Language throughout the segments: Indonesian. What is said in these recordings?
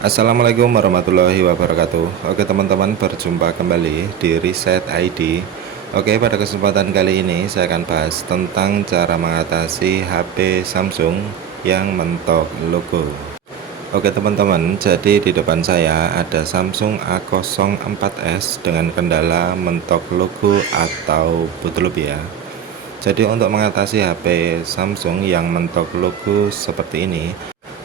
Assalamualaikum warahmatullahi wabarakatuh. Oke teman-teman, berjumpa kembali di Reset ID. Oke, pada kesempatan kali ini saya akan bahas tentang cara mengatasi HP Samsung yang mentok logo. Oke teman-teman, jadi di depan saya ada Samsung A04s dengan kendala mentok logo atau bootloop ya. Jadi untuk mengatasi HP Samsung yang mentok logo seperti ini,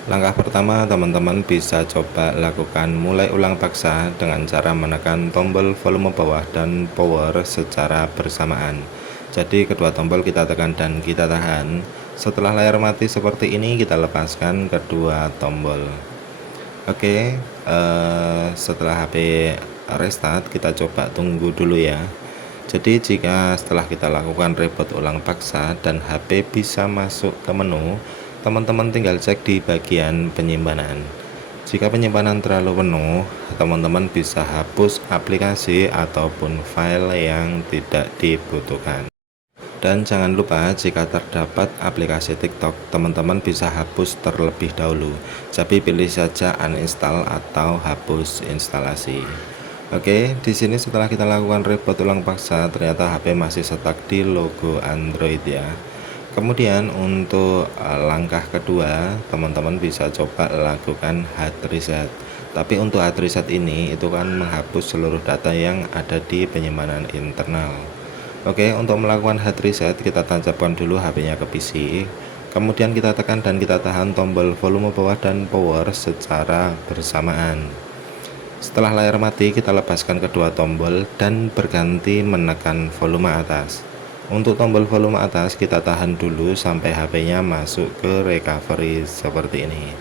langkah pertama teman-teman bisa coba lakukan mulai ulang paksa dengan cara menekan tombol volume bawah dan power secara bersamaan. Jadi kedua tombol kita tekan dan kita tahan. Setelah layar mati seperti ini, kita lepaskan kedua tombol. Oke, setelah HP restart kita coba tunggu dulu ya. Jadi jika setelah kita lakukan reboot ulang paksa dan HP bisa masuk ke menu, teman-teman tinggal cek di bagian penyimpanan. Jika penyimpanan terlalu penuh, teman-teman bisa hapus aplikasi ataupun file yang tidak dibutuhkan. Dan jangan lupa jika terdapat aplikasi TikTok, teman-teman bisa hapus terlebih dahulu. Jadi pilih saja uninstall atau hapus instalasi. Oke, di sini setelah kita lakukan reboot ulang paksa, ternyata HP masih stuck di logo Android ya. Kemudian untuk langkah kedua, teman-teman bisa coba lakukan hard reset. Tapi untuk hard reset ini itu kan menghapus seluruh data yang ada di penyimpanan internal. Oke, untuk melakukan hard reset kita tancapkan dulu HP-nya ke PC. Kemudian kita tekan dan kita tahan tombol volume bawah dan power secara bersamaan. Setelah layar mati, kita lepaskan kedua tombol dan berganti menekan volume atas. Untuk tombol volume atas kita tahan dulu sampai HP-nya masuk ke recovery seperti ini.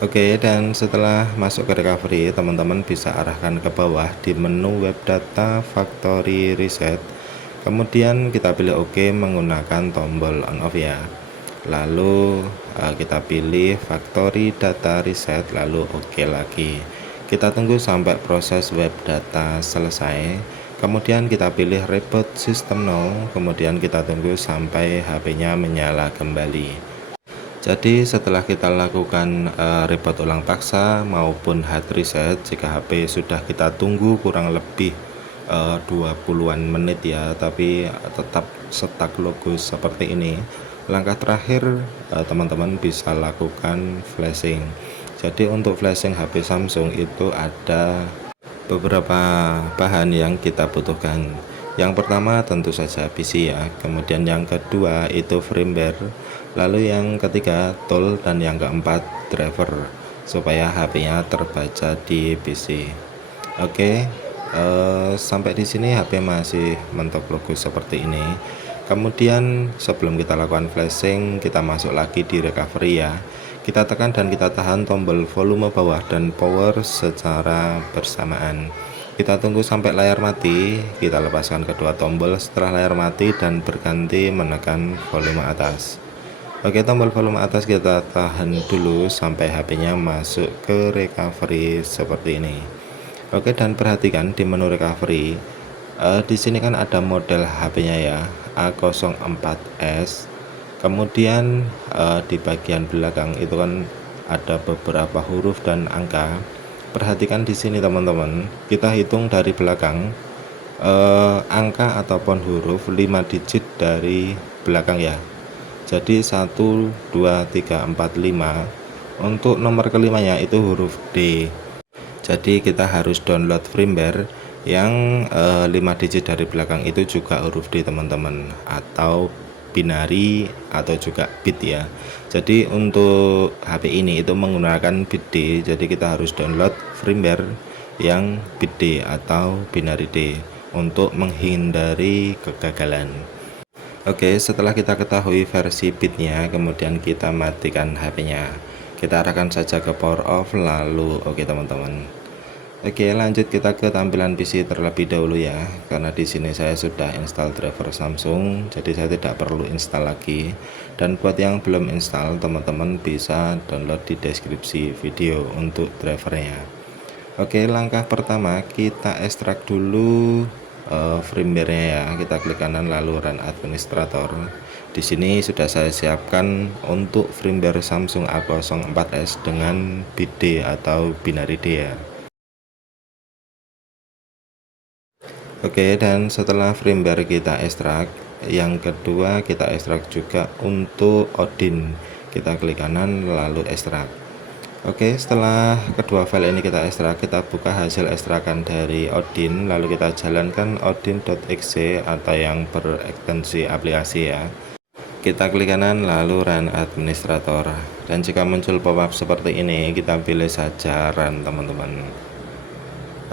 Oke, dan setelah masuk ke recovery, teman-teman bisa arahkan ke bawah di menu web data factory reset. Kemudian kita pilih OK menggunakan tombol on off ya. Lalu kita pilih factory data reset, lalu OK lagi. Kita tunggu sampai proses web data selesai. Kemudian kita pilih reboot system now. Kemudian kita tunggu sampai HP-nya menyala kembali. Jadi setelah kita lakukan reboot ulang paksa maupun hard reset, jika HP sudah kita tunggu kurang lebih 20-an menit ya, tapi tetap stuck logo seperti ini, langkah terakhir teman-teman bisa lakukan flashing. Jadi untuk flashing HP Samsung itu ada beberapa bahan yang kita butuhkan. Yang pertama tentu saja PC ya, kemudian yang kedua itu firmware, lalu yang ketiga tool, dan yang keempat driver supaya HP-nya terbaca di PC. Oke, sampai di sini HP masih mentok logo seperti ini. Kemudian sebelum kita lakukan flashing, kita masuk lagi di recovery ya. Kita tekan dan kita tahan tombol volume bawah dan power secara bersamaan. Kita tunggu sampai layar mati, kita lepaskan kedua tombol setelah layar mati dan berganti menekan volume atas. Oke, tombol volume atas kita tahan dulu sampai HP-nya masuk ke recovery seperti ini. Oke, dan perhatikan di menu recovery, di sini kan ada model HP-nya ya, A04s. Kemudian di bagian belakang itu kan ada beberapa huruf dan angka. Perhatikan di sini teman-teman, kita hitung dari belakang angka ataupun huruf 5 digit dari belakang ya. Jadi 1 2 3 4 5. Untuk nomor kelimanya itu huruf D. Jadi kita harus download firmware yang 5 digit dari belakang itu juga huruf D teman-teman, atau binary atau juga bit ya. Jadi untuk HP ini itu menggunakan bit D, jadi kita harus download firmware yang bit D atau binary D untuk menghindari kegagalan. Oke, setelah kita ketahui versi bitnya, kemudian kita matikan HP-nya. Kita arahkan saja ke power off, lalu oke teman-teman. Oke, lanjut kita ke tampilan PC terlebih dahulu ya. Karena di sini saya sudah install driver Samsung, jadi saya tidak perlu install lagi. Dan buat yang belum install, teman-teman bisa download di deskripsi video untuk drivernya. Oke, langkah pertama kita ekstrak dulu firmware-nya ya. Kita klik kanan lalu run administrator. Di sini sudah saya siapkan untuk firmware Samsung A04s dengan BD atau binary D ya. Oke, dan setelah firmware kita ekstrak, yang kedua kita ekstrak juga untuk Odin. Kita klik kanan lalu ekstrak. Oke, setelah kedua file ini kita ekstrak, kita buka hasil ekstrakan dari Odin, lalu kita jalankan odin.exe atau yang berekstensi aplikasi ya. Kita klik kanan lalu run administrator, dan jika muncul pop-up seperti ini, kita pilih saja run teman-teman.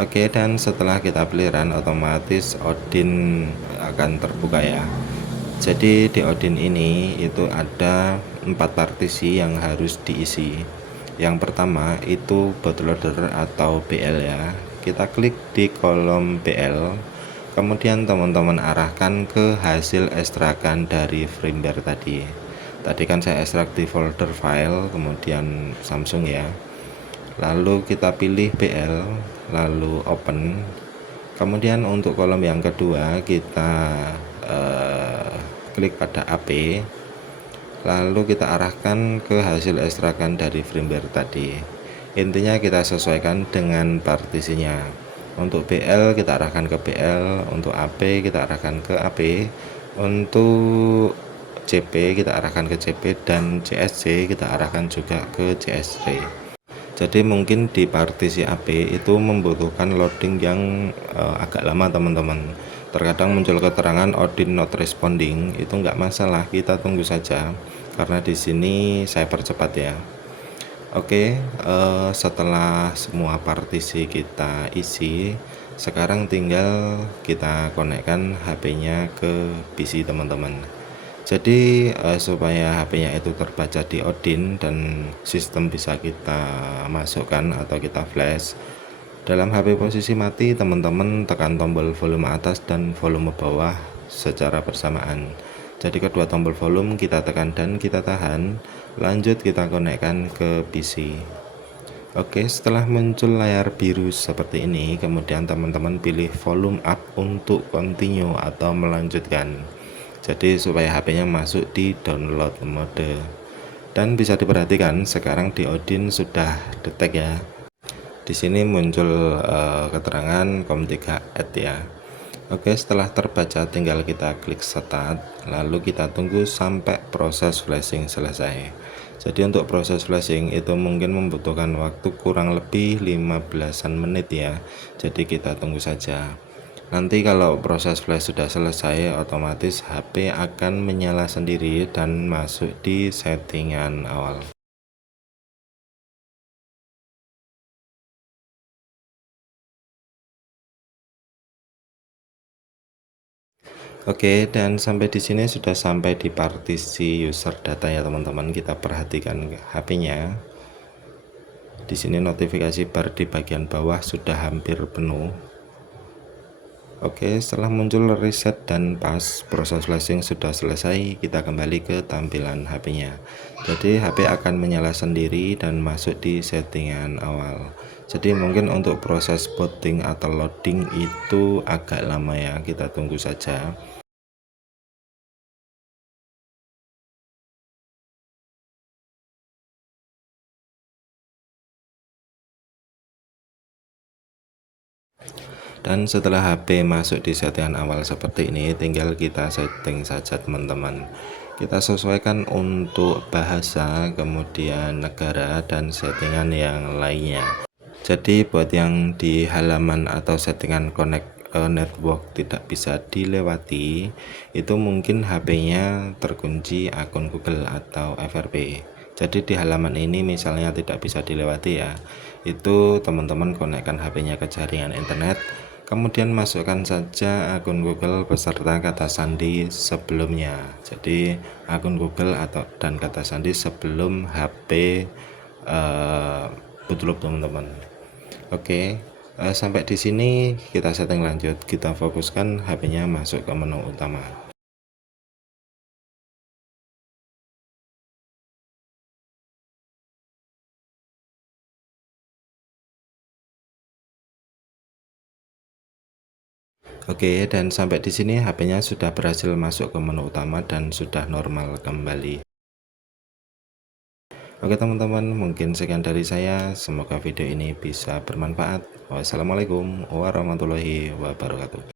Oke, dan setelah kita pilih run, otomatis Odin akan terbuka ya. Jadi di Odin ini itu ada 4 partisi yang harus diisi. Yang pertama itu bootloader atau BL ya. Kita klik di kolom BL, kemudian teman-teman arahkan ke hasil ekstrakan dari firmware tadi. Tadi kan saya ekstrak di folder file, kemudian Samsung ya. Lalu kita pilih BL, lalu open. Kemudian untuk kolom yang kedua kita klik pada AP, lalu kita arahkan ke hasil ekstrakan dari firmware tadi. Intinya kita sesuaikan dengan partisinya. Untuk BL kita arahkan ke BL, untuk AP kita arahkan ke AP, untuk CP kita arahkan ke CP, dan CSC kita arahkan juga ke CSC. Jadi mungkin di partisi AP itu membutuhkan loading yang agak lama teman-teman. Terkadang muncul keterangan Odin not responding, itu nggak masalah, kita tunggu saja karena di sini saya percepat ya. Oke, setelah semua partisi kita isi, sekarang tinggal kita konekkan HP-nya ke PC teman-teman. Jadi supaya HP-nya itu terbaca di Odin dan sistem bisa kita masukkan atau kita flash, dalam HP posisi mati teman-teman tekan tombol volume atas dan volume bawah secara bersamaan. Jadi kedua tombol volume kita tekan dan kita tahan, lanjut kita konekkan ke PC. Oke, setelah muncul layar biru seperti ini, kemudian teman-teman pilih volume up untuk continue atau melanjutkan. Jadi supaya HP-nya masuk di download mode. Dan bisa diperhatikan sekarang di Odin sudah detect ya. Di sini muncul keterangan COM3 add ya. Oke, setelah terbaca tinggal kita klik start, lalu kita tunggu sampai proses flashing selesai. Jadi untuk proses flashing itu mungkin membutuhkan waktu kurang lebih 15-an menit ya. Jadi kita tunggu saja. Nanti kalau proses flash sudah selesai, otomatis HP akan menyala sendiri dan masuk di settingan awal. Oke, dan sampai di sini sudah sampai di partisi user data ya teman-teman. Kita perhatikan HP-nya. Di sini notifikasi bar di bagian bawah sudah hampir penuh. Oke, setelah muncul reset dan pas proses flashing sudah selesai, kita kembali ke tampilan HP-nya. Jadi HP akan menyala sendiri dan masuk di settingan awal. Jadi mungkin untuk proses booting atau loading itu agak lama ya, kita tunggu saja. Dan setelah HP masuk di settingan awal seperti ini, tinggal kita setting saja teman-teman. Kita sesuaikan untuk bahasa, kemudian negara, dan settingan yang lainnya. Jadi buat yang di halaman atau settingan connect network tidak bisa dilewati, itu mungkin HP-nya terkunci akun Google atau FRP. Jadi di halaman ini misalnya tidak bisa dilewati ya, itu teman-teman konekkan HP-nya ke jaringan internet, kemudian masukkan saja akun Google beserta kata sandi sebelumnya. Jadi akun Google dan kata sandi sebelum HP bootloop teman-teman. Oke, sampai di sini kita setting lanjut, kita fokuskan HP-nya masuk ke menu utama. Oke, dan sampai di sini HP-nya sudah berhasil masuk ke menu utama dan sudah normal kembali. Oke teman-teman, mungkin sekian dari saya. Semoga video ini bisa bermanfaat. Wassalamualaikum warahmatullahi wabarakatuh.